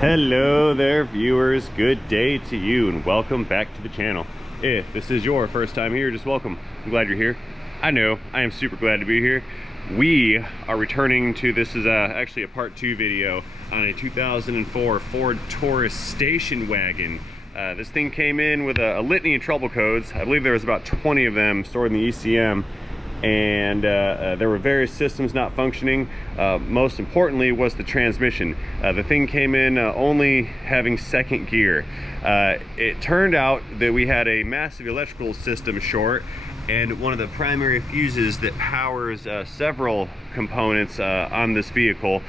Hello there, viewers. Good day to you and welcome back to the channel. If this is your first time here, just welcome. I'm glad you're here. I know, I am super glad to be here. We are returning to, this is actually a part 2 video on a 2004 Ford Taurus station wagon. This thing came in with a litany of trouble codes. I believe there was about 20 of them stored in the ECM. And there were various systems not functioning. Most importantly was the transmission. The thing came in only having second gear. It turned out that we had a massive electrical system short, and one of the primary fuses that powers several components on this vehicle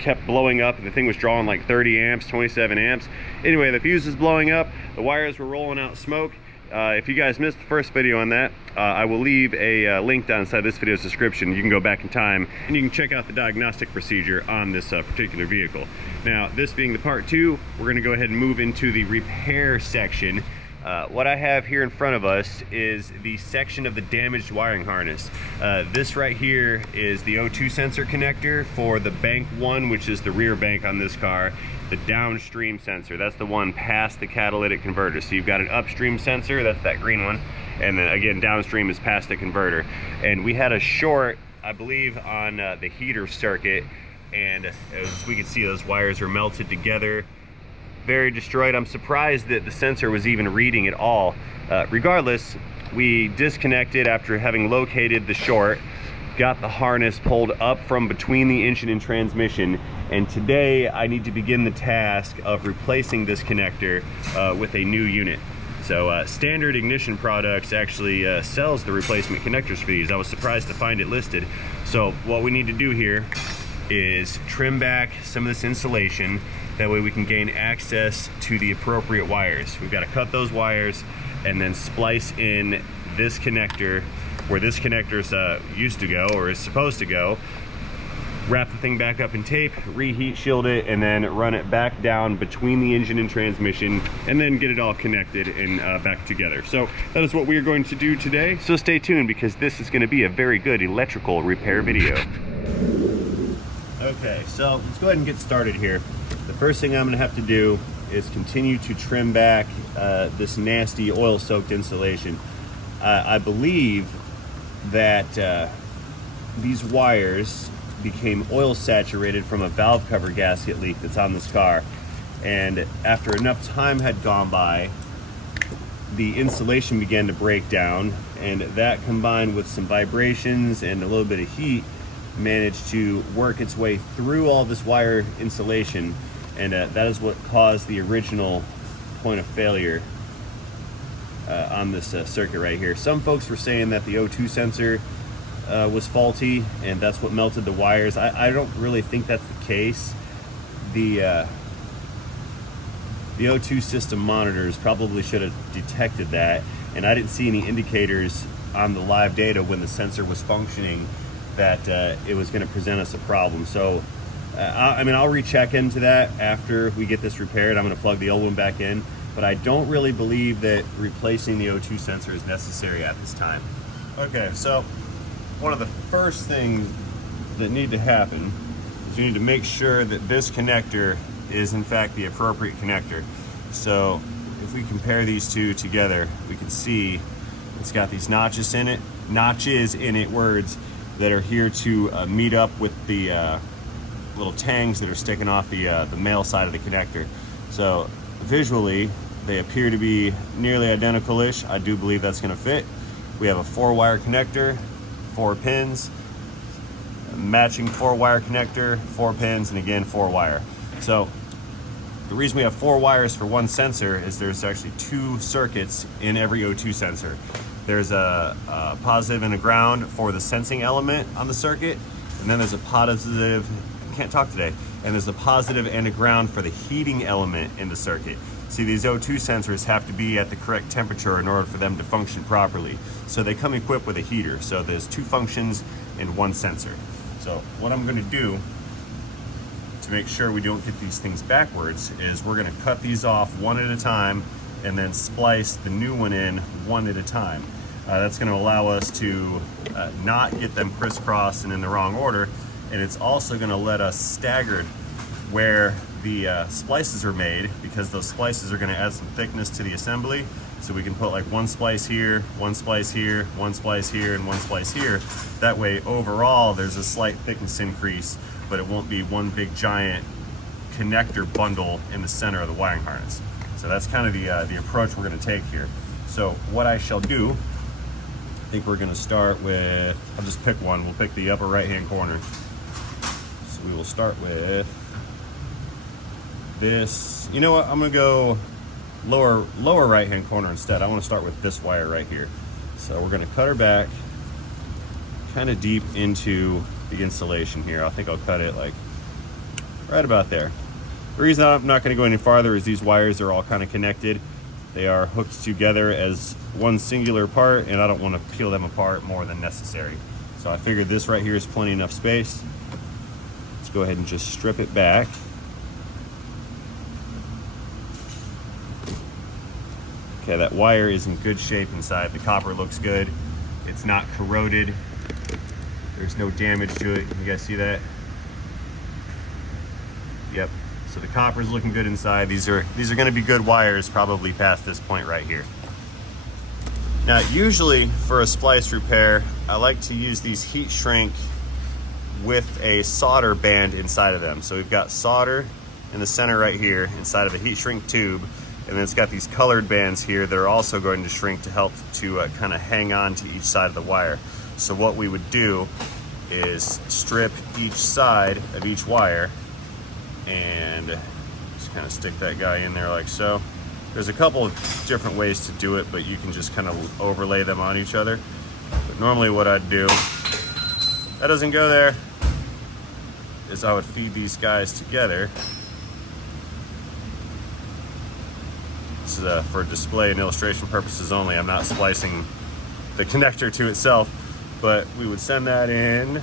kept blowing up. The thing was drawing like 30 amps, 27 amps. Anyway, the fuse was blowing up, the wires were rolling out smoke. If you guys missed the first video on that, I will leave a link down inside this video's description. You can go back in time and you can check out the diagnostic procedure on this particular vehicle. Now, this being the part 2, we're going to go ahead and move into the repair section. What I have here in front of us is the section of the damaged wiring harness. This right here is the O2 sensor connector for the bank 1, which is the rear bank on this car. The downstream sensor, that's the one past the catalytic converter. So you've got an upstream sensor, that's that green one, and then again downstream is past the converter. And we had a short, I believe, on the heater circuit, and as we can see, those wires are melted together, very destroyed. I'm surprised that the sensor was even reading at all. Regardless, we disconnected after having located the short, got the harness pulled up from between the engine and transmission, and today I need to begin the task of replacing this connector with a new unit. So Standard Ignition Products actually sells the replacement connectors for these. I was surprised to find it listed. So what we need to do here is trim back some of this insulation. That way we can gain access to the appropriate wires. We've got to cut those wires and then splice in this connector where this connector's used to go, or is supposed to go. Wrap the thing back up in tape, reheat shield it, and then run it back down between the engine and transmission, and then get it all connected and back together. So that is what we are going to do today. So stay tuned, because this is going to be a very good electrical repair video. Okay, so let's go ahead and get started here. The first thing I'm going to have to do is continue to trim back this nasty oil-soaked insulation. I believe that these wires became oil saturated from a valve cover gasket leak that's on this car, and after enough time had gone by, the insulation began to break down, and that combined with some vibrations and a little bit of heat managed to work its way through all this wire insulation, and that is what caused the original point of failure on this circuit right here. Some folks were saying that the O2 sensor was faulty, and that's what melted the wires. I don't really think that's the case. The O2 system monitors probably should have detected that, and I didn't see any indicators on the live data when the sensor was functioning that it was going to present us a problem. So I mean, I'll recheck into that after we get this repaired. I'm going to plug the old one back in, but I don't really believe that replacing the O2 sensor is necessary at this time. Okay, so one of the first things that need to happen is you need to make sure that this connector is in fact the appropriate connector. So if we compare these two together, we can see it's got these notches in it, words that are here to meet up with the little tangs that are sticking off the male side of the connector. So visually, they appear to be nearly identical-ish. I do believe that's going to fit. We have a 4-wire connector, 4 pins, matching 4-wire connector, 4 pins, and again 4-wire. So the reason we have 4 wires for one sensor is there's actually 2 circuits in every O2 sensor. There's a positive and a ground for the sensing element on the circuit, and then there's a positive, I can't talk today, and there's a positive and a ground for the heating element in the circuit. See, these O2 sensors have to be at the correct temperature in order for them to function properly. So they come equipped with a heater. So there's 2 functions in one sensor. So what I'm gonna do to make sure we don't get these things backwards is we're gonna cut these off one at a time and then splice the new one in one at a time. That's gonna allow us to not get them crisscrossed and in the wrong order, and it's also gonna let us stagger where the splices are made, because those splices are going to add some thickness to the assembly. So we can put like one splice here, one splice here, one splice here, and one splice here. That way overall there's a slight thickness increase, but it won't be one big giant connector bundle in the center of the wiring harness. So that's kind of the approach we're going to take here. So what I shall do, I think we're going to start with, I'll just pick one. We'll pick the upper right hand corner. So we will start with this. You know what, I'm going to go lower right hand corner instead. I want to start with this wire right here. So we're going to cut her back kind of deep into the insulation here. I think I'll cut it like right about there. The reason I'm not going to go any farther is these wires are all kind of connected. They are hooked together as one singular part, and I don't want to peel them apart more than necessary. So I figured this right here is plenty enough space. Let's go ahead and just strip it back. Okay, that wire is in good shape inside. The copper looks good. It's not corroded. There's no damage to it. You guys see that? Yep. So the copper is looking good inside. These are going to be good wires probably past this point right here. Now, usually for a splice repair, I like to use these heat shrink with a solder band inside of them. So we've got solder in the center right here inside of a heat shrink tube. And then it's got these colored bands here that are also going to shrink to help to kind of hang on to each side of the wire. So what we would do is strip each side of each wire and just kind of stick that guy in there like so. There's a couple of different ways to do it, but you can just kind of overlay them on each other. But normally what I'd do, that doesn't go there, is I would feed these guys together. This is for display and illustration purposes only. I'm not splicing the connector to itself, but we would send that in.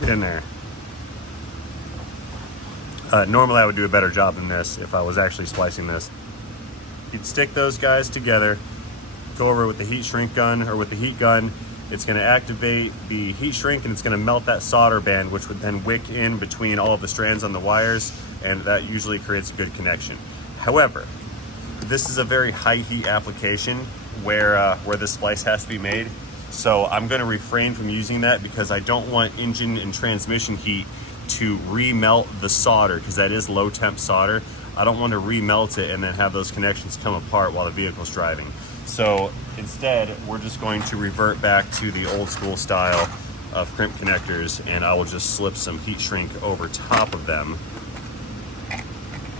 Get in there. Normally I would do a better job than this if I was actually splicing this. You'd stick those guys together, go over with the heat shrink gun or with the heat gun. It's going to activate the heat shrink and it's going to melt that solder band, which would then wick in between all of the strands on the wires, and that usually creates a good connection. However, this is a very high heat application where the splice has to be made. So I'm going to refrain from using that because I don't want engine and transmission heat to remelt the solder, because that is low temp solder. I don't want to remelt it and then have those connections come apart while the vehicle's driving. So instead, we're just going to revert back to the old school style of crimp connectors, and I will just slip some heat shrink over top of them.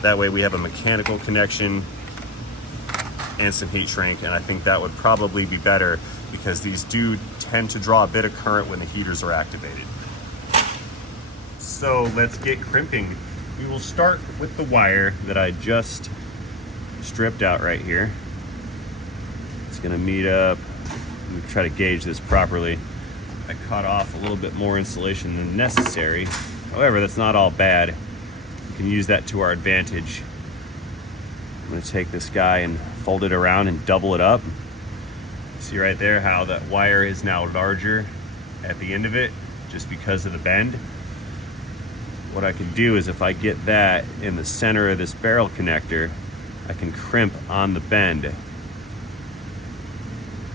That way we have a mechanical connection and some heat shrink, and I think that would probably be better because these do tend to draw a bit of current when the heaters are activated. So let's get crimping. We will start with the wire that I just stripped out right here. It's gonna meet up. Let me try to gauge this properly. I cut off a little bit more insulation than necessary. However, that's not all bad. We can use that to our advantage. I'm gonna take this guy and fold it around and double it up. See right there how that wire is now larger at the end of it just because of the bend. What I can do is if I get that in the center of this barrel connector, I can crimp on the bend. I'm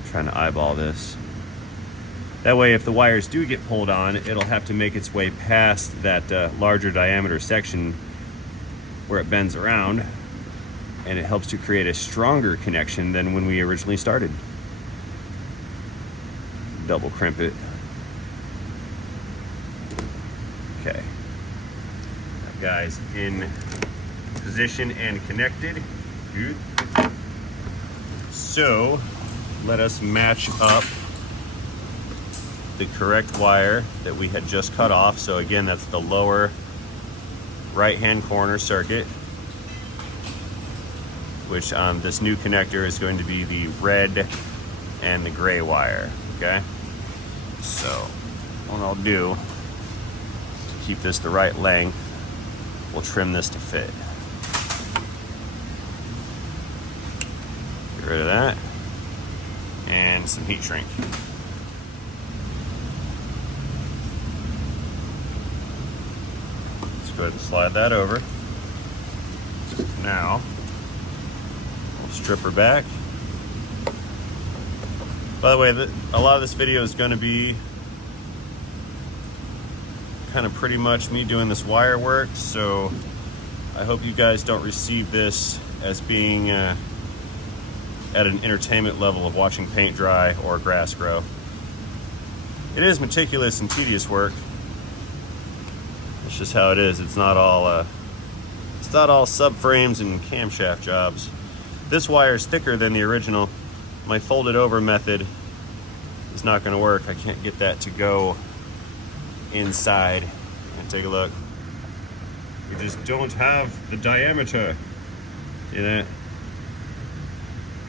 trying to eyeball this. That way if the wires do get pulled on, it'll have to make its way past that larger diameter section where it bends around, and it helps to create a stronger connection than when we originally started. Double crimp it. Okay. That guy's in position and connected. Good. So let us match up the correct wire that we had just cut off. So again, that's the lower right-hand corner circuit, which on this new connector is going to be the red and the gray wire, okay? So what I'll do to keep this the right length, we'll trim this to fit. Get rid of that. And some heat shrink. Let's go ahead and slide that over. Now, we'll strip her back. By the way, a lot of this video is going to be kind of pretty much me doing this wire work, so I hope you guys don't receive this as being at an entertainment level of watching paint dry or grass grow. It is meticulous and tedious work. It's just how it is. It's not all subframes and camshaft jobs. This wire is thicker than the original. My folded over method is not going to work. I can't get that to go inside. And take a look. We just don't have the diameter. See that?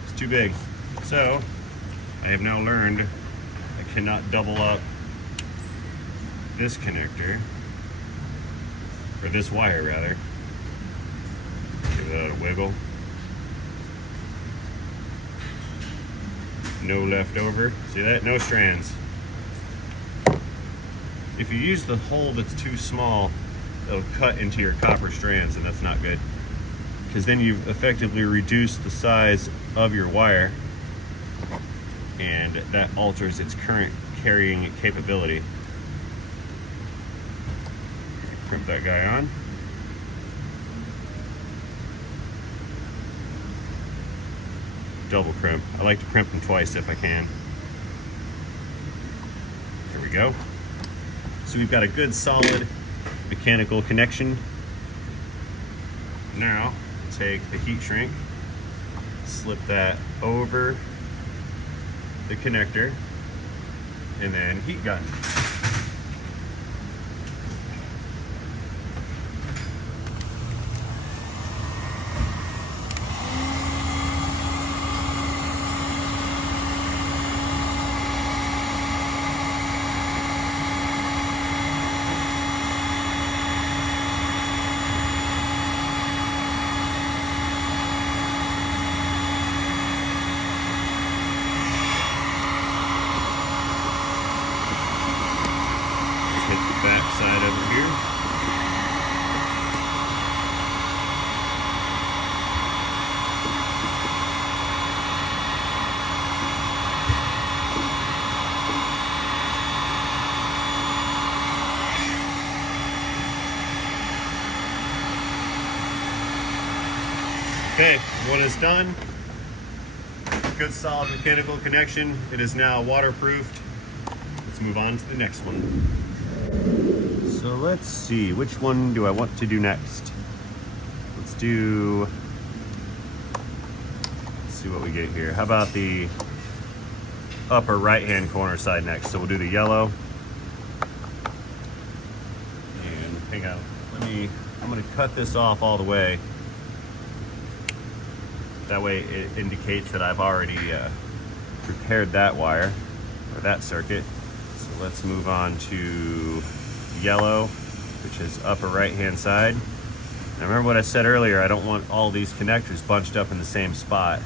It's too big. So I have now learned I cannot double up this connector, or this wire rather. Give that a wiggle. No leftover. See that? No strands. If you use the hole that's too small, it'll cut into your copper strands, and that's not good. Because then you've effectively reduced the size of your wire, and that alters its current carrying capability. Crimp that guy on. Double crimp. I like to crimp them twice if I can. There we go. So we've got a good solid mechanical connection. Now take the heat shrink, slip that over the connector, and then heat gun. Back side over here. Okay, one is done. Good solid mechanical connection. It is now waterproofed. Let's move on to the next one. So let's see, which one do I want to do next? Let's see what we get here. How about the upper right-hand corner side next? So we'll do the yellow. And hang on, I'm gonna cut this off all the way. That way it indicates that I've already prepared that wire, or that circuit. So let's move on to yellow, which is upper right hand side. Now remember what I said earlier, I don't want all these connectors bunched up in the same spot,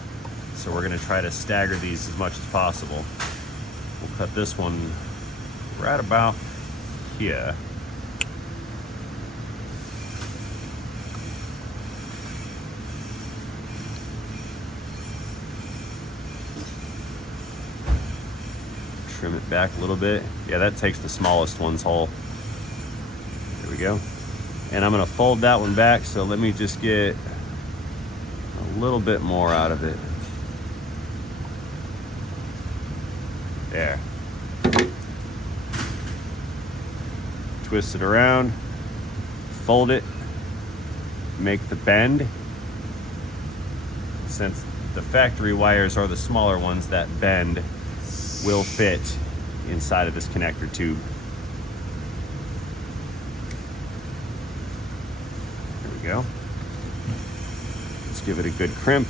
so we're going to try to stagger these as much as possible. We'll cut this one right about here. Trim it back a little bit. Yeah, that takes the smallest one's hole. There we go. And I'm gonna fold that one back, so let me just get a little bit more out of it. There. Twist it around, fold it, make the bend. Since the factory wires are the smaller ones, that bend will fit inside of this connector tube. There we go. Let's give it a good crimp.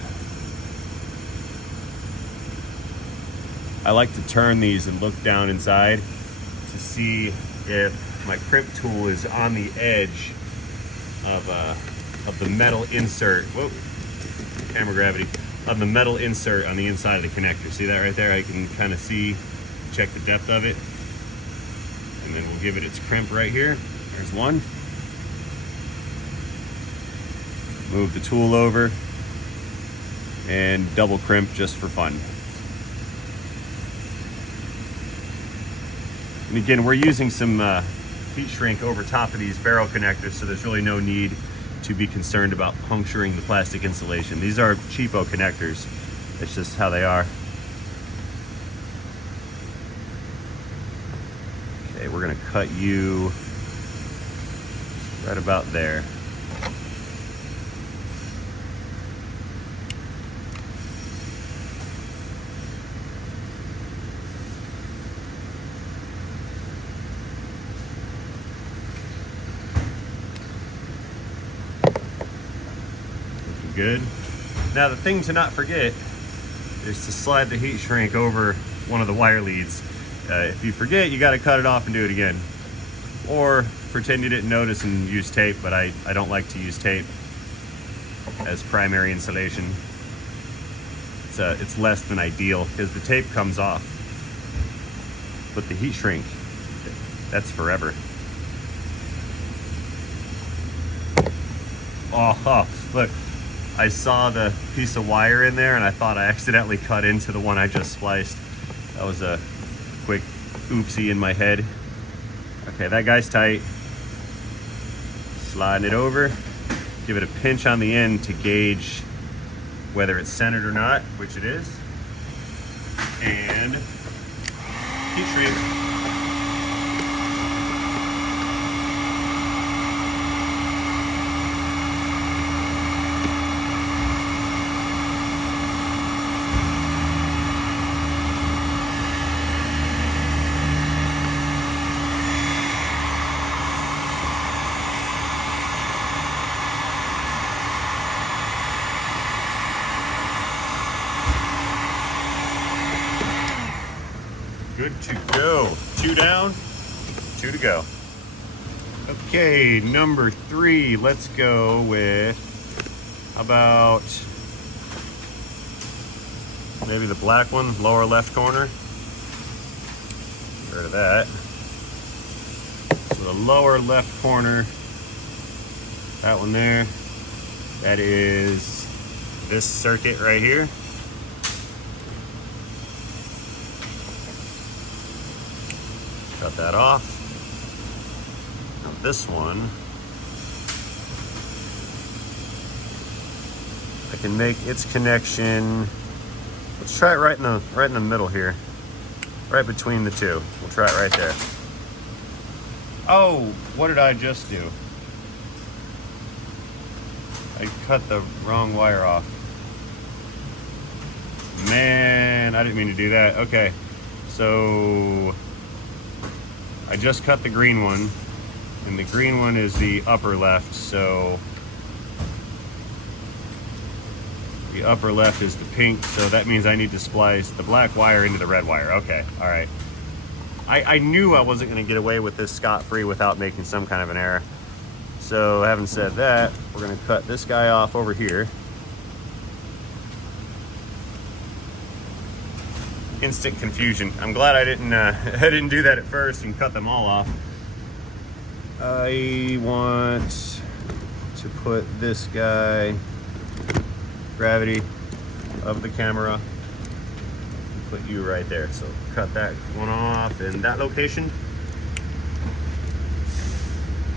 I like to turn these and look down inside to see if my crimp tool is on the edge of the metal insert. Whoa, camera gravity. Of the metal insert on the inside of the connector. See that right there? I can kind of see, check the depth of it. And then we'll give it its crimp right here. There's one. Move the tool over and double crimp just for fun. And again, we're using some heat shrink over top of these barrel connectors, so there's really no need to be concerned about puncturing the plastic insulation. These are cheapo connectors. It's just how they are. Okay, we're gonna cut you right about there. Good. Now the thing to not forget is to slide the heat shrink over one of the wire leads. If you forget, you got to cut it off and do it again. Or pretend you didn't notice and use tape, but I don't like to use tape as primary insulation. It's less than ideal because the tape comes off. But the heat shrink, that's forever. Oh, look. I saw the piece of wire in there and I thought I accidentally cut into the one I just spliced. That was a quick oopsie in my head. Okay, that guy's tight. Sliding it over. Give it a pinch on the end to gauge whether it's centered or not, which it is. And heat shrink. Good to go. 2 down, 2 to go. Okay, number 3. Let's go with, how about maybe the black one, lower left corner. Get rid of that. So the lower left corner, that one there, that is this circuit right here. Cut that off. Now this one, I can make its connection. Let's try it right in the middle here, right between the two. We'll try it right there. Oh, what did I just do? I cut the wrong wire off. Man, I didn't mean to do that. Okay, so I just cut the green one, and the green one is the upper left, so the upper left is the pink, so that means I need to splice the black wire into the red wire. Okay, all right. I knew I wasn't gonna get away with this scot-free without making some kind of an error. So having said that, we're gonna cut this guy off over here. Instant confusion. I'm glad I didn't do that at first and cut them all off. I want to put this guy, gravity of the camera, put you right there. So cut that one off in that location.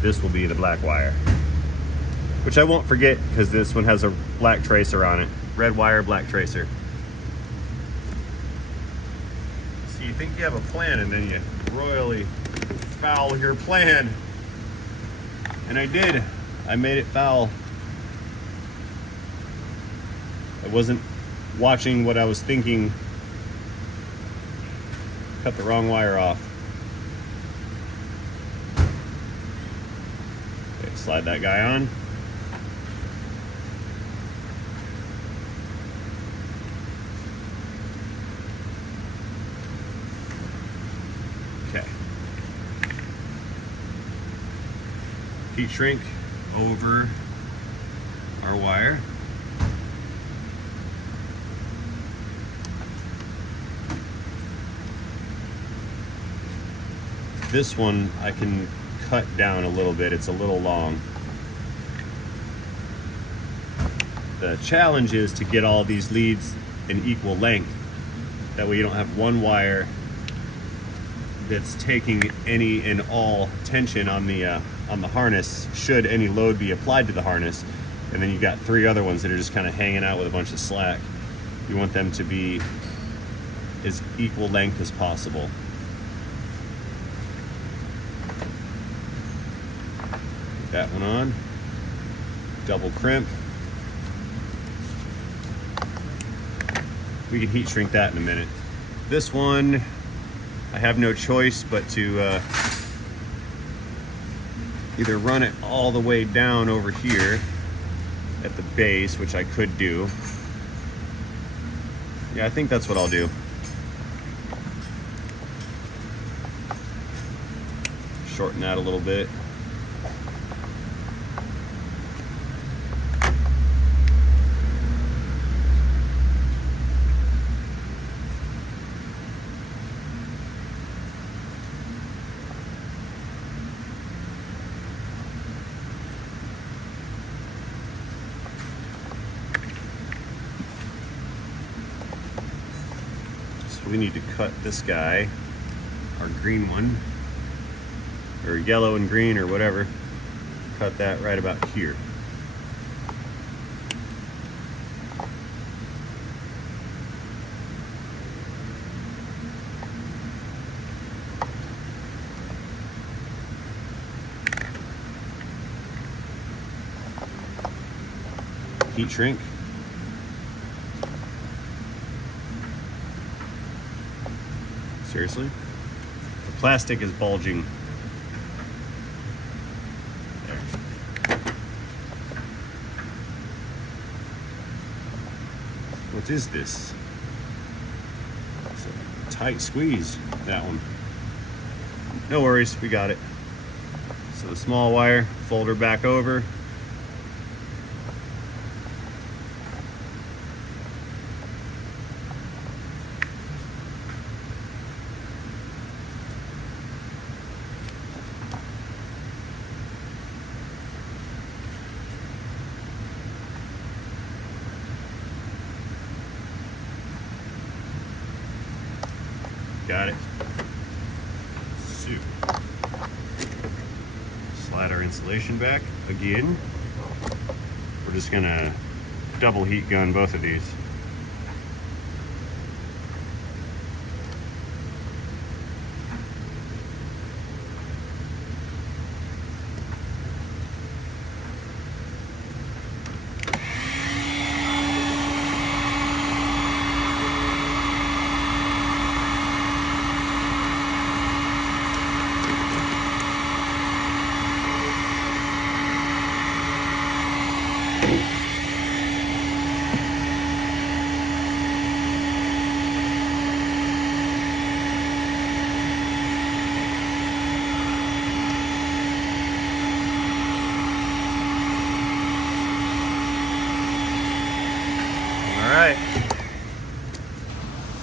This will be the black wire, which I won't forget because this one has a black tracer on it. Red wire, black tracer. You think you have a plan and then you royally foul your plan. And I did. I made it foul. I wasn't watching what I was thinking. Cut the wrong wire off. Okay, slide that guy on. Heat shrink over our wire. This one I can cut down a little bit. It's a little long. The challenge is to get all these leads in equal length. That way you don't have one wire that's taking any and all tension on the harness should any load be applied to the harness, and then you've got 3 other ones that are just kind of hanging out with a bunch of slack. You want them to be as equal length as possible. Put that one on. Double crimp. We can heat shrink that in a minute. This one, I have no choice but to either run it all the way down over here at the base, which I could do. Yeah, I think that's what I'll do. Shorten that a little bit. We need to cut this guy, our green one, or yellow and green or whatever, cut that right about here. Heat shrink. Seriously? The plastic is bulging. There. What is this? It's a tight squeeze, that one. No worries, we got it. So the small wire, fold her back over. Got it. Super. Slide our insulation back again. We're just gonna double heat gun both of these.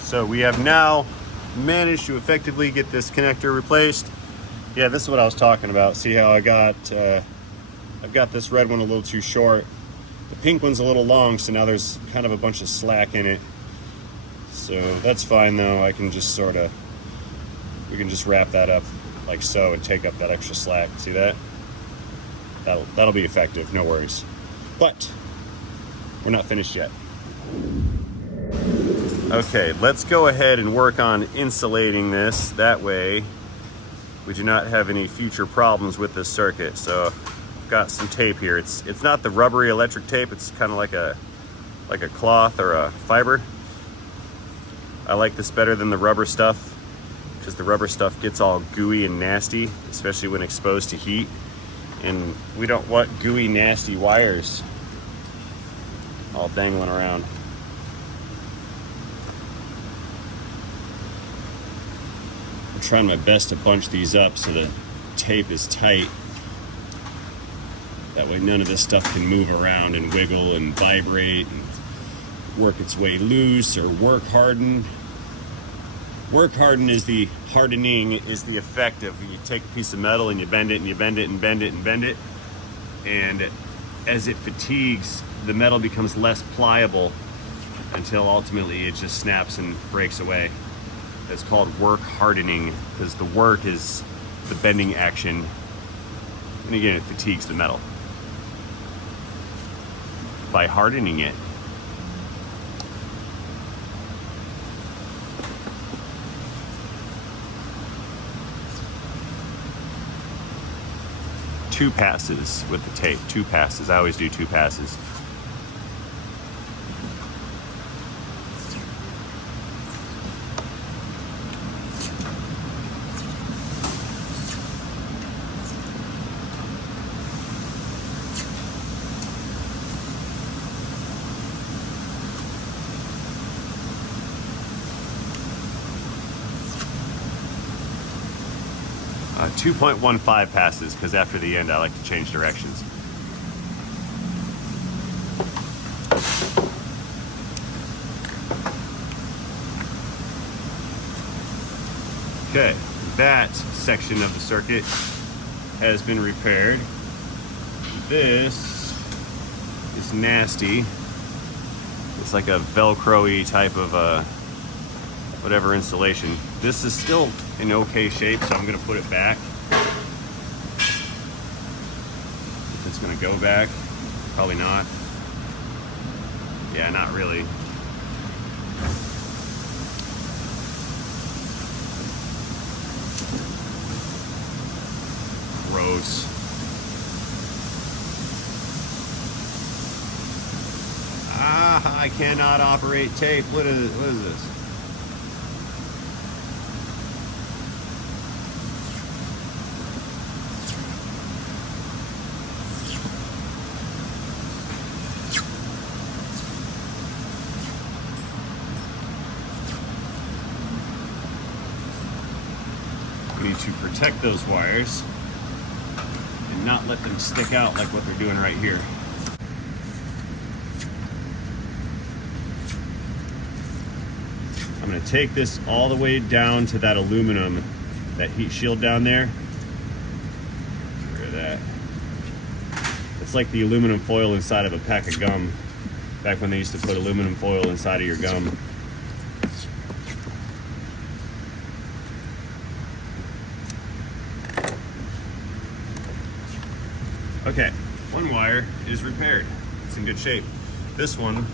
So we have now managed to effectively get this connector replaced. Yeah, this is what I was talking about. See how I've got this red one a little too short. The pink one's a little long, so now there's kind of a bunch of slack in it. So that's fine though. I can just we can just wrap that up like so and take up that extra slack. See that? That'll be effective, no worries. But we're not finished yet. Okay, let's go ahead and work on insulating this. That way we do not have any future problems with this circuit. So I've got some tape here. It's not the rubbery electric tape. It's kind of like a cloth or a fiber. I like this better than the rubber stuff because the rubber stuff gets all gooey and nasty, especially when exposed to heat. And we don't want gooey, nasty wires all dangling around. I'm trying my best to bunch these up so the tape is tight. That way none of this stuff can move around and wiggle and vibrate and work its way loose or work harden. Work harden is the hardening is the effect of you take a piece of metal and you bend it and you bend it and bend it and bend it, and as it fatigues, the metal becomes less pliable until ultimately it just snaps and breaks away. It's called work hardening, because the work is the bending action, and again, it fatigues the metal. By hardening it, two passes with the tape, 2 passes. I always do 2 passes. Uh, 2.15 passes, because after the end I like to change directions. Okay, that section of the circuit has been repaired. This is nasty. It's like a Velcro-y type of whatever installation. This is still in okay shape, so I'm gonna put it back. If it's gonna go back, probably not. Yeah, not really. Gross. Ah, I cannot operate tape. What is this? We need to protect those wires and not let them stick out like what they're doing right here. I'm going to take this all the way down to that aluminum, that heat shield down there. Get rid of that. It's like the aluminum foil inside of a pack of gum, back when they used to put aluminum foil inside of your gum. Okay, one wire is repaired. It's in good shape. This one,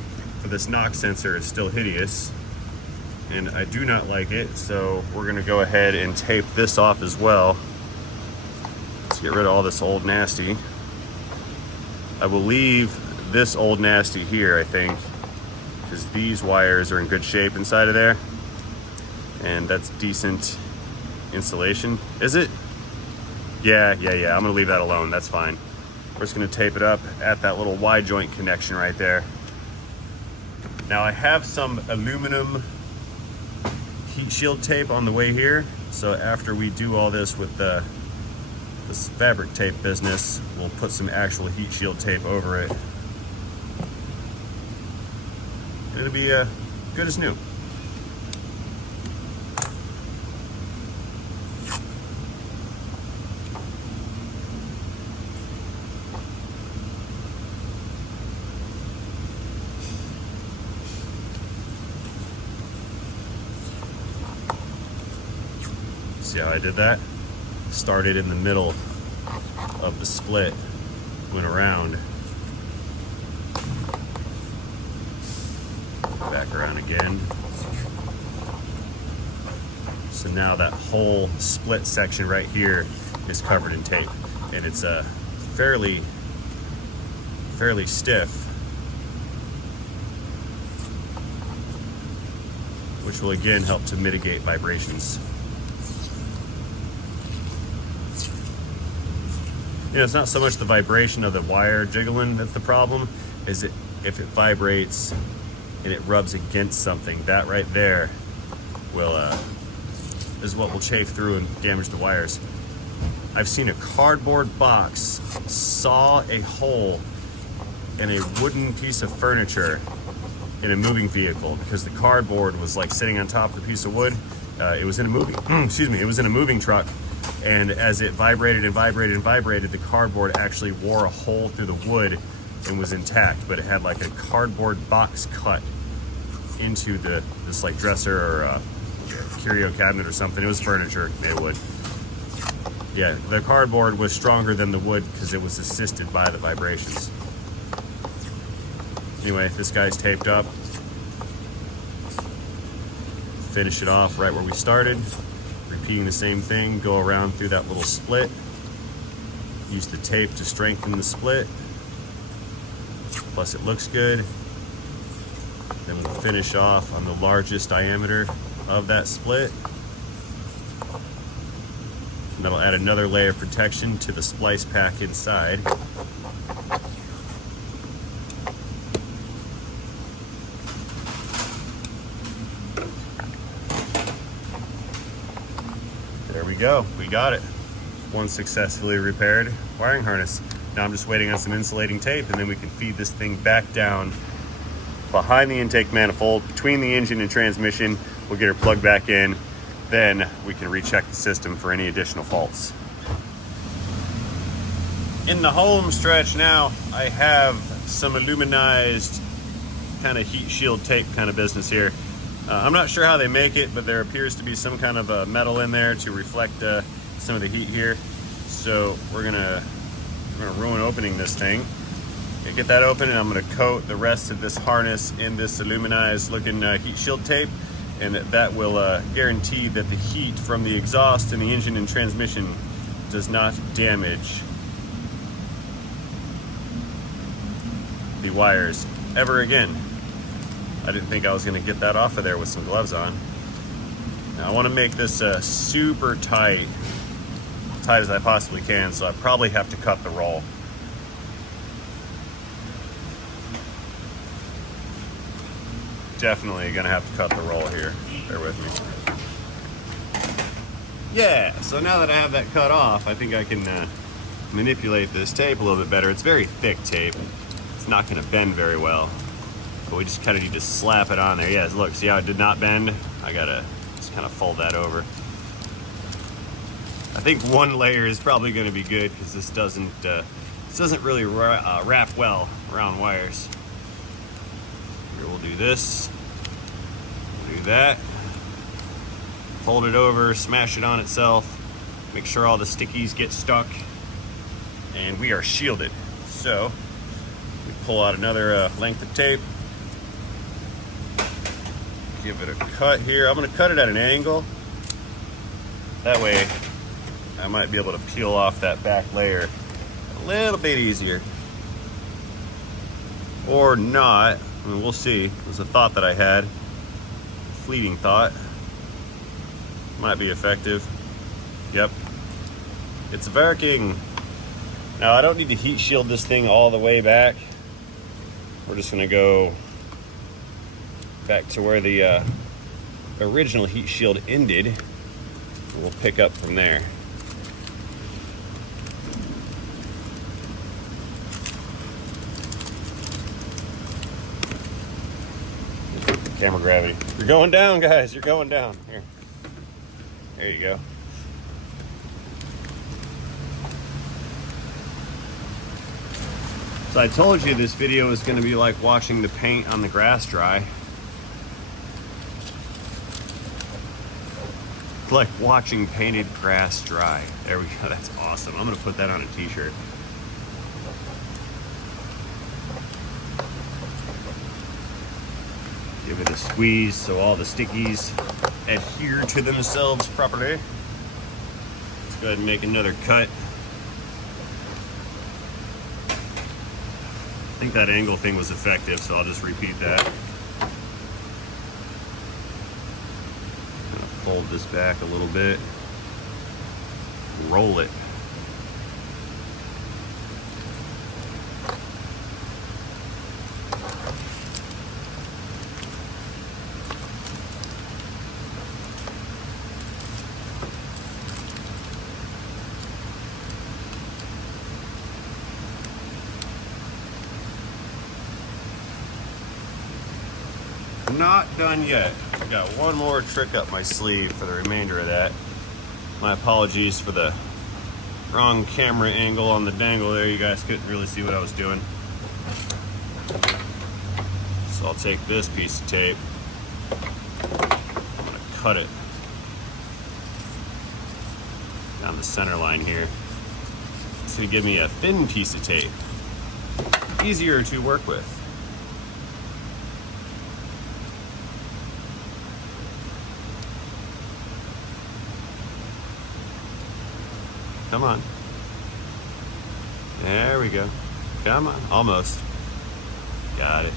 for this knock sensor, is still hideous, and I do not like it, so we're gonna go ahead and tape this off as well. Let's get rid of all this old nasty. I will leave this old nasty here, I think, because these wires are in good shape inside of there, and that's decent insulation. Is it? Yeah, I'm gonna leave that alone, that's fine. We're just gonna tape it up at that little Y joint connection right there. Now I have some aluminum heat shield tape on the way here, so after we do all this with this fabric tape business, we'll put some actual heat shield tape over it. It'll be good as new. See how I did that? Started in the middle of the split, went around, back around again. So now that whole split section right here is covered in tape, and it's fairly stiff, which will again help to mitigate vibrations. You know, it's not so much the vibration of the wire jiggling that's the problem, is it if it vibrates and it rubs against something, that right there will is what will chafe through and damage the wires. I've seen a cardboard box saw a hole in a wooden piece of furniture in a moving vehicle because the cardboard was like sitting on top of the piece of wood. It was in a moving, it was in a moving truck. And as it vibrated and vibrated and vibrated, the cardboard actually wore a hole through the wood and was intact, but it had like a cardboard box cut into this like dresser or curio cabinet or something. It was furniture made of wood. Yeah, the cardboard was stronger than the wood because it was assisted by the vibrations. Anyway, this guy's taped up. Finish it off right where we started. Repeating the same thing, go around through that little split. Use the tape to strengthen the split. Plus it looks good. Then we'll finish off on the largest diameter of that split. And that'll add another layer of protection to the splice pack inside. There we go, we got it. One successfully repaired wiring harness. Now I'm just waiting on some insulating tape, and then we can feed this thing back down behind the intake manifold, between the engine and transmission. We'll get her plugged back in. Then we can recheck the system for any additional faults. In the home stretch now, I have some aluminized kind of heat shield tape kind of business here. I'm not sure how they make it, but there appears to be some kind of metal in there to reflect some of the heat here. So we're gonna ruin opening this thing. Get that open, and I'm gonna coat the rest of this harness in this aluminized looking heat shield tape, and that will guarantee that the heat from the exhaust and the engine and transmission does not damage the wires ever again. I didn't think I was gonna get that off of there with some gloves on. Now I wanna make this super tight as I possibly can, so I probably have to cut the roll. Definitely gonna have to cut the roll here. Bear with me. Yeah, so now that I have that cut off, I think I can manipulate this tape a little bit better. It's very thick tape. It's not gonna bend very well. But we just kind of need to slap it on there. Yeah, look, see how it did not bend? I gotta just kind of fold that over. I think one layer is probably gonna be good because this doesn't really wrap well around wires. Here we'll do this, we'll do that, fold it over, smash it on itself, make sure all the stickies get stuck, and we are shielded. So we pull out another length of tape, give it a cut here. I'm gonna cut it at an angle. That way I might be able to peel off that back layer a little bit easier. Or not. I mean, we'll see. It was a thought that I had. Fleeting thought. Might be effective. Yep. It's working. Now I don't need to heat shield this thing all the way back. We're just gonna go back to where the original heat shield ended. And we'll pick up from there. Camera gravity. You're going down, guys. You're going down. Here. There you go. So I told you this video is going to be like watching the paint on the grass dry. Like watching painted grass dry. There we go. That's awesome. I'm going to put that on a t-shirt. Give it a squeeze so all the stickies adhere to themselves properly. Let's go ahead and make another cut. I think that angle thing was effective, so I'll just repeat that. I'm gonna fold this back a little bit. Roll it. Not done yet. I got one more trick up my sleeve for the remainder of that. My apologies for the wrong camera angle on the dangle there. You guys couldn't really see what I was doing. So I'll take this piece of tape, I'm gonna cut it down the center line here. It's gonna give me a thin piece of tape, easier to work with. Come on. There we go. Come on, almost. Got it.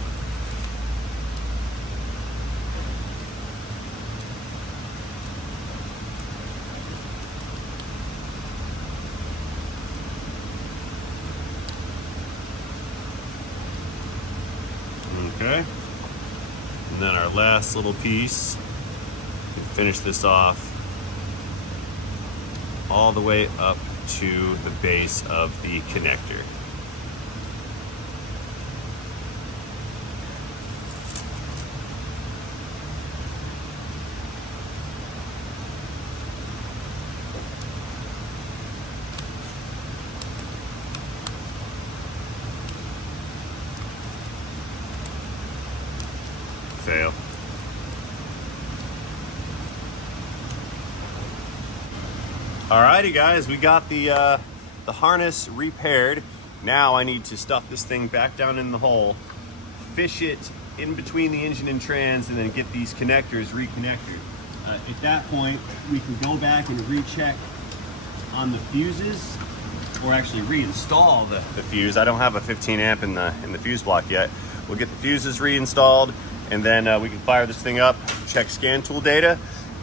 Okay. And then our last little piece, we finish this off all the way up to the base of the connector. Fail. Alrighty guys, we got the harness repaired. Now I need to stuff this thing back down in the hole, fish it in between the engine and trans, and then get these connectors reconnected. At that point, we can go back and recheck on the fuses, or actually reinstall the fuse. I don't have a 15 amp in the fuse block yet. We'll get the fuses reinstalled, and then we can fire this thing up, check scan tool data,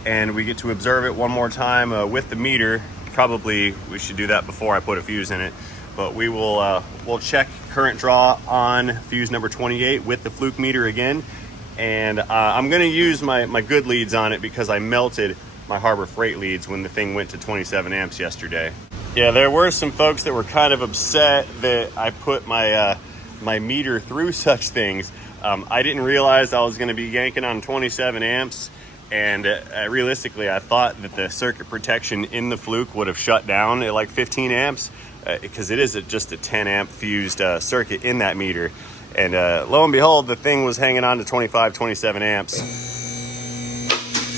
and we get to observe it one more time with the meter. Probably we should do that before I put a fuse in it, but we will we'll check current draw on fuse number 28 with the fluke meter again, and I'm going to use my good leads on it because I melted my Harbor Freight leads when the thing went to 27 amps yesterday. Yeah, there were some folks that were kind of upset that I put my my meter through such things. I didn't realize I was going to be yanking on 27 amps, and realistically I thought that the circuit protection in the fluke would have shut down at like 15 amps because it is just a 10 amp fused circuit in that meter, and lo and behold, the thing was hanging on to 27 amps,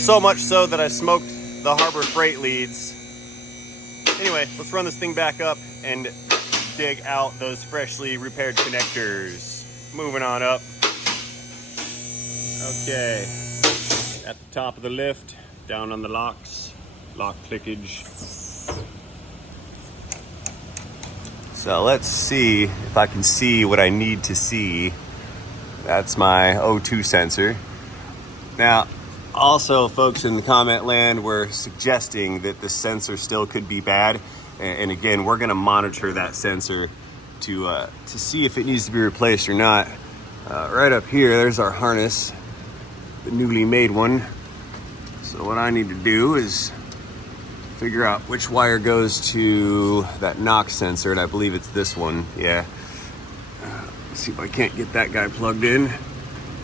so much so that I smoked the Harbor Freight leads. Anyway, let's run this thing back up and dig out those freshly repaired connectors. Moving on up. Okay, at the top of the lift, down on the locks, lock clickage. So let's see if I can see what I need to see. That's my O2 sensor. Now, also folks in the comment land were suggesting that the sensor still could be bad. And again, we're gonna monitor that sensor to see if it needs to be replaced or not. Right up here, there's our harness, the newly made one. So what I need to do is figure out which wire goes to that knock sensor, and I believe it's this one, yeah. Let's see if I can't get that guy plugged in.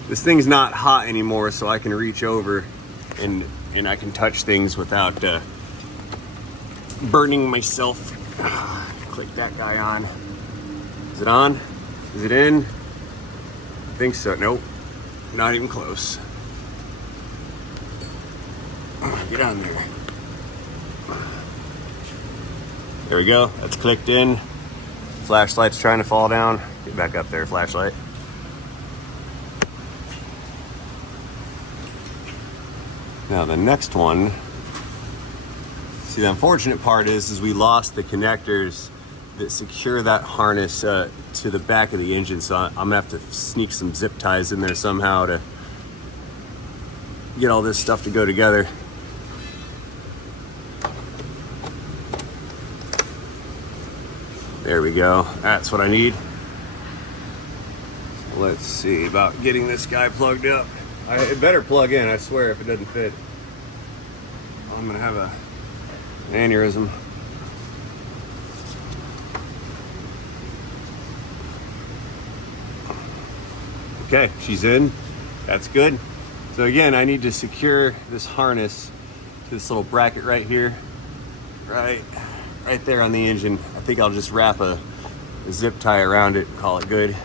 This thing's not hot anymore, so I can reach over and I can touch things without burning myself. Click that guy on. Is it on? Is it in? I think so. Nope, not even close. Get on there. There we go, that's clicked in. Flashlight's trying to fall down. Get back up there, flashlight. Now the next one, see, the unfortunate part is we lost the connectors that secure that harness to the back of the engine, so I'm gonna have to sneak some zip ties in there somehow to get all this stuff to go together. There we go, that's what I need. So let's see about getting this guy plugged up. It better plug in, I swear, if it doesn't fit, I'm gonna have an aneurysm. Okay, she's in, that's good. So again, I need to secure this harness to this little bracket right here, right there on the engine. I think I'll just wrap a zip tie around it and call it good.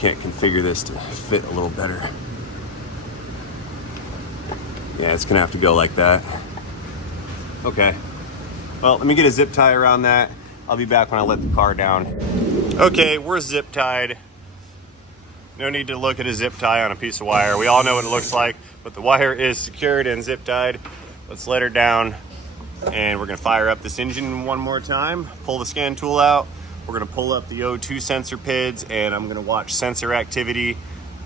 can't configure this to fit a little better. Yeah, it's gonna have to go like that. Okay. Well, let me get a zip tie around that. I'll be back when I let the car down. Okay, we're zip tied. No need to look at a zip tie on a piece of wire. We all know what it looks like, but the wire is secured and zip tied. Let's let her down, and we're gonna fire up this engine one more time, pull the scan tool out. We're gonna pull up the O2 sensor PIDs, and I'm gonna watch sensor activity.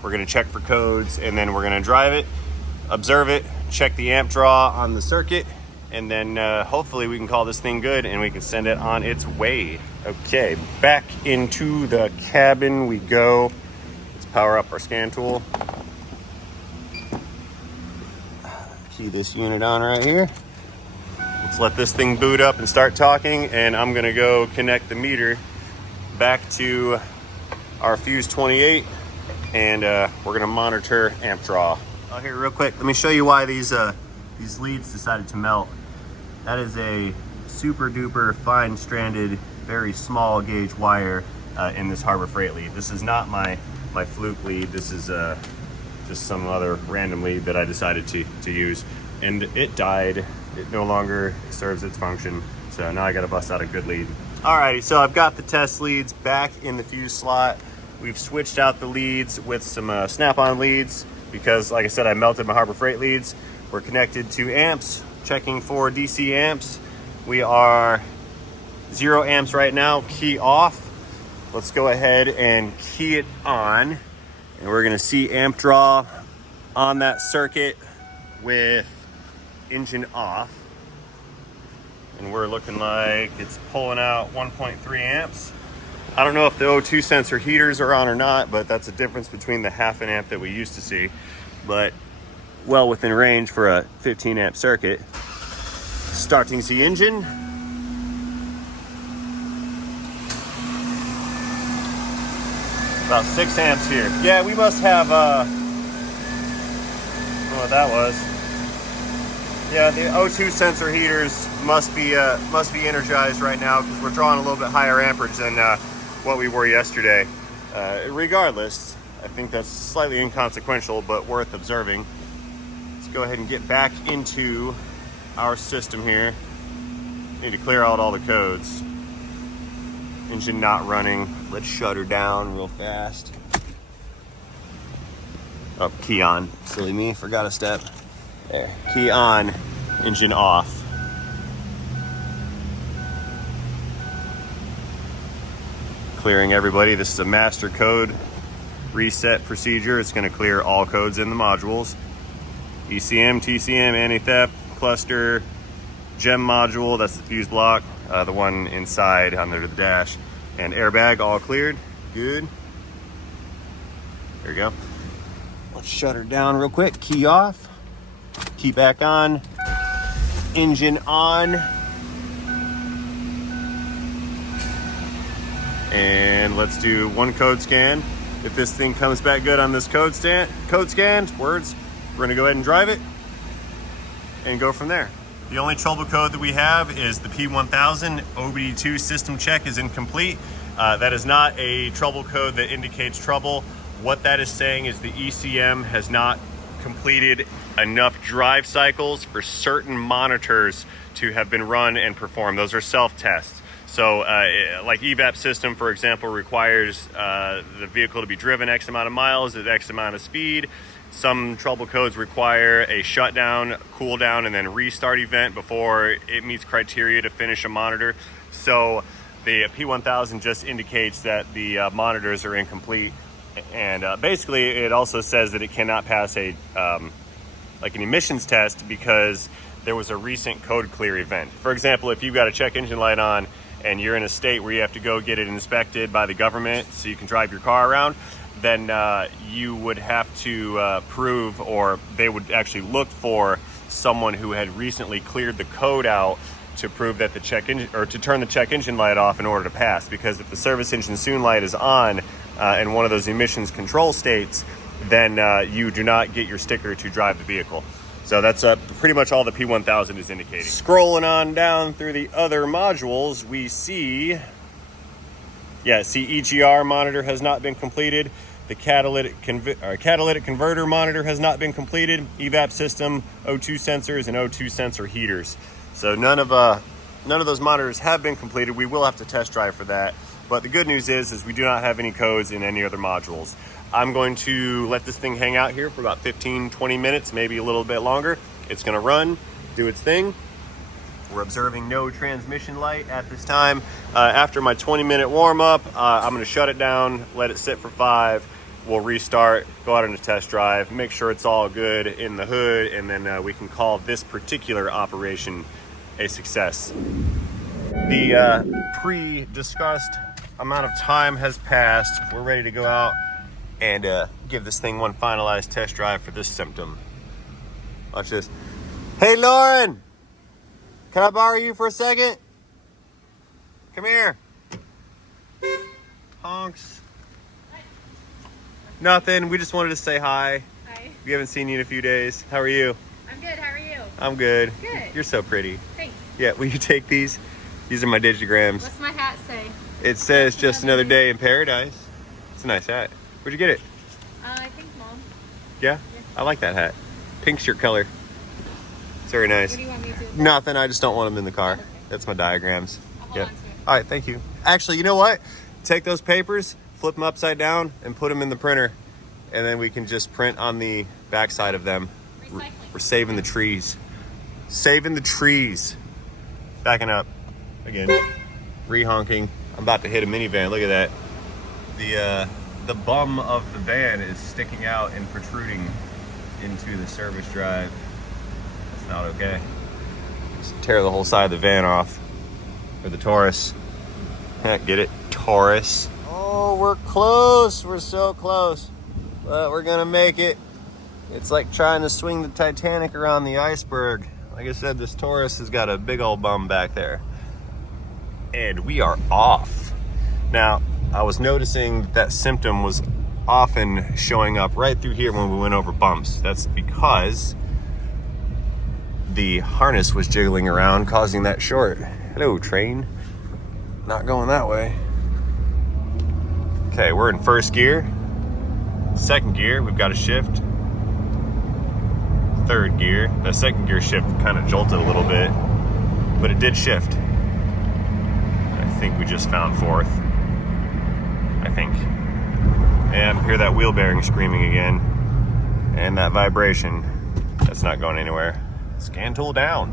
We're gonna check for codes, and then we're gonna drive it, observe it, check the amp draw on the circuit, and then hopefully we can call this thing good and we can send it on its way. Okay, back into the cabin we go. Let's power up our scan tool. Key this unit on right here. Let's let this thing boot up and start talking, and I'm gonna go connect the meter back to our Fuse 28, and we're gonna monitor amp draw. Oh, here real quick, let me show you why these leads decided to melt. That is a super duper fine stranded, very small gauge wire in this Harbor Freight lead. This is not my fluke lead. This is just some other random lead that I decided to use, and it died. It no longer serves its function, so now I gotta bust out a good lead. Alrighty, so I've got the test leads back in the fuse slot. We've switched out the leads with some snap-on leads because, like I said, I melted my Harbor Freight leads. We're connected to amps, checking for DC amps. We are 0 amps right now, key off. Let's go ahead and key it on, and we're gonna see amp draw on that circuit with engine off. And we're looking like it's pulling out 1.3 amps. I don't know if the O2 sensor heaters are on or not, but that's a difference between the 1/2 amp that we used to see, but well within range for a 15 amp circuit. Starting the engine. About 6 amps here. Yeah, we must have, I don't know what that was. Yeah, the O2 sensor heaters must be energized right now because we're drawing a little bit higher amperage than what we were yesterday. Regardless, I think that's slightly inconsequential, but worth observing. Let's go ahead and get back into our system here. Need to clear out all the codes. Engine not running. Let's shut her down real fast. Oh, key on. Silly me, forgot a step. There, key on, engine off. Clearing everybody. This is a master code reset procedure. It's going to clear all codes in the modules. ECM, TCM, anti-theft, cluster, gem module, that's the fuse block, the one inside under the dash, and airbag, all cleared. Good. There you go. Let's shut her down real quick. Key off. Key back on. Engine on. And let's do one code scan. If this thing comes back good on this code scan, words, we're gonna go ahead and drive it and go from there. The only trouble code that we have is the P1000. OBD2 system check is incomplete. That is not a trouble code that indicates trouble. What that is saying is the ECM has not completed enough drive cycles for certain monitors to have been run and performed. Those are self-tests. So like EVAP system, for example, requires the vehicle to be driven X amount of miles at X amount of speed. Some trouble codes require a shutdown, cool down, and then restart event before it meets criteria to finish a monitor. So the P1000 just indicates that the monitors are incomplete. And basically it also says that it cannot pass a like an emissions test because there was a recent code clear event. For example, if you've got a check engine light on and you're in a state where you have to go get it inspected by the government so you can drive your car around, then you would have to prove, or they would actually look for someone who had recently cleared the code out to prove that the check engine, or to turn the check engine light off in order to pass. Because if the service engine soon light is on in one of those emissions control states, then you do not get your sticker to drive the vehicle. So that's pretty much all the P1000 is indicating. Scrolling on down through the other modules, we see, EGR monitor has not been completed. The catalytic converter monitor has not been completed. Evap system, O2 sensors, and O2 sensor heaters. So none of those monitors have been completed. We will have to test drive for that. But the good news is we do not have any codes in any other modules. I'm going to let this thing hang out here for about 15-20 minutes, maybe a little bit longer. It's going to run, do its thing. We're observing no transmission light at this time. After my 20-minute warm-up, I'm going to shut it down, let it sit for 5. We'll restart, go out on a test drive, make sure it's all good in the hood, and then we can call this particular operation a success. The pre-discussed amount of time has passed. We're ready to go out and give this thing one finalized test drive for this symptom. Watch this. Hey, Lauren! Can I borrow you for a second? Come here. Honks. Nothing. We just wanted to say hi. Hi. We haven't seen you in a few days. How are you? I'm good. How are you? I'm good. Good. You're so pretty. Thanks. Yeah, will you take these? These are my digigrams. What's my hat say? It says just another day in paradise. It's a nice hat. Where'd you get it? I think Mom. Yeah? I like that hat. Pink shirt color. It's very nice. What do you want me to do? Nothing. I just don't want them in the car. Okay. That's my diagrams. I'll hold Yeah. on to it. All right, thank you. Actually, you know what? Take those papers, flip them upside down, and put them in the printer. And then we can just print on the backside of them. Recycling. We're saving the trees. Saving the trees. Backing up. Again. Re-honking. I'm about to hit a minivan. Look at that. The bum of the van is sticking out and protruding into the service drive. That's not okay. Just tear the whole side of the van off. Or the Taurus. Get it? Taurus. Oh, we're close. We're so close. But we're gonna make it. It's like trying to swing the Titanic around the iceberg. Like I said, this Taurus has got a big old bum back there. And we are off. Now, I was noticing that symptom was often showing up right through here when we went over bumps. That's because the harness was jiggling around, causing that short. Hello, train. Not going that way. Okay, we're in first gear. Second gear, we've got a shift. Third gear. The second gear shift kind of jolted a little bit, but it did shift. I think we just found fourth. I think. And hear that wheel bearing screaming again. And that vibration. That's not going anywhere. Scan tool down.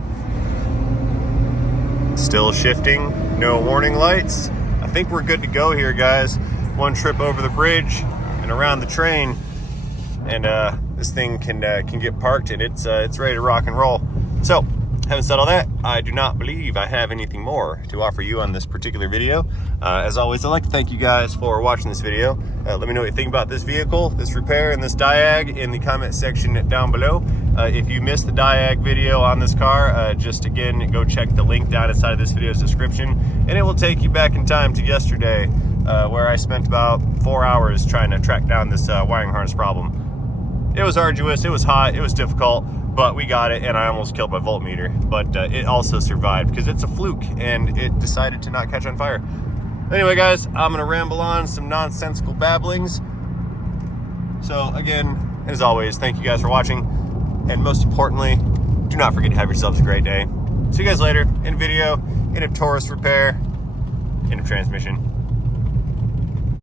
Still shifting. No warning lights. I think we're good to go here, guys. One trip over the bridge and around the train, and this thing can get parked, and it's ready to rock and roll. So, having said all that, I do not believe I have anything more to offer you on this particular video. As always, I'd like to thank you guys for watching this video. Let me know what you think about this vehicle, this repair, and this diag in the comment section down below. If you missed the diag video on this car, just again, go check the link down inside of this video's description, and it will take you back in time to yesterday, where I spent about 4 hours trying to track down this wiring harness problem. It was arduous, it was hot, it was difficult, but we got it, and I almost killed my voltmeter. But it also survived because it's a fluke, and it decided to not catch on fire. Anyway, guys, I'm gonna ramble on some nonsensical babblings. So again, as always, thank you guys for watching, and most importantly, do not forget to have yourselves a great day. See you guys later in a video, in a Taurus repair, in a transmission.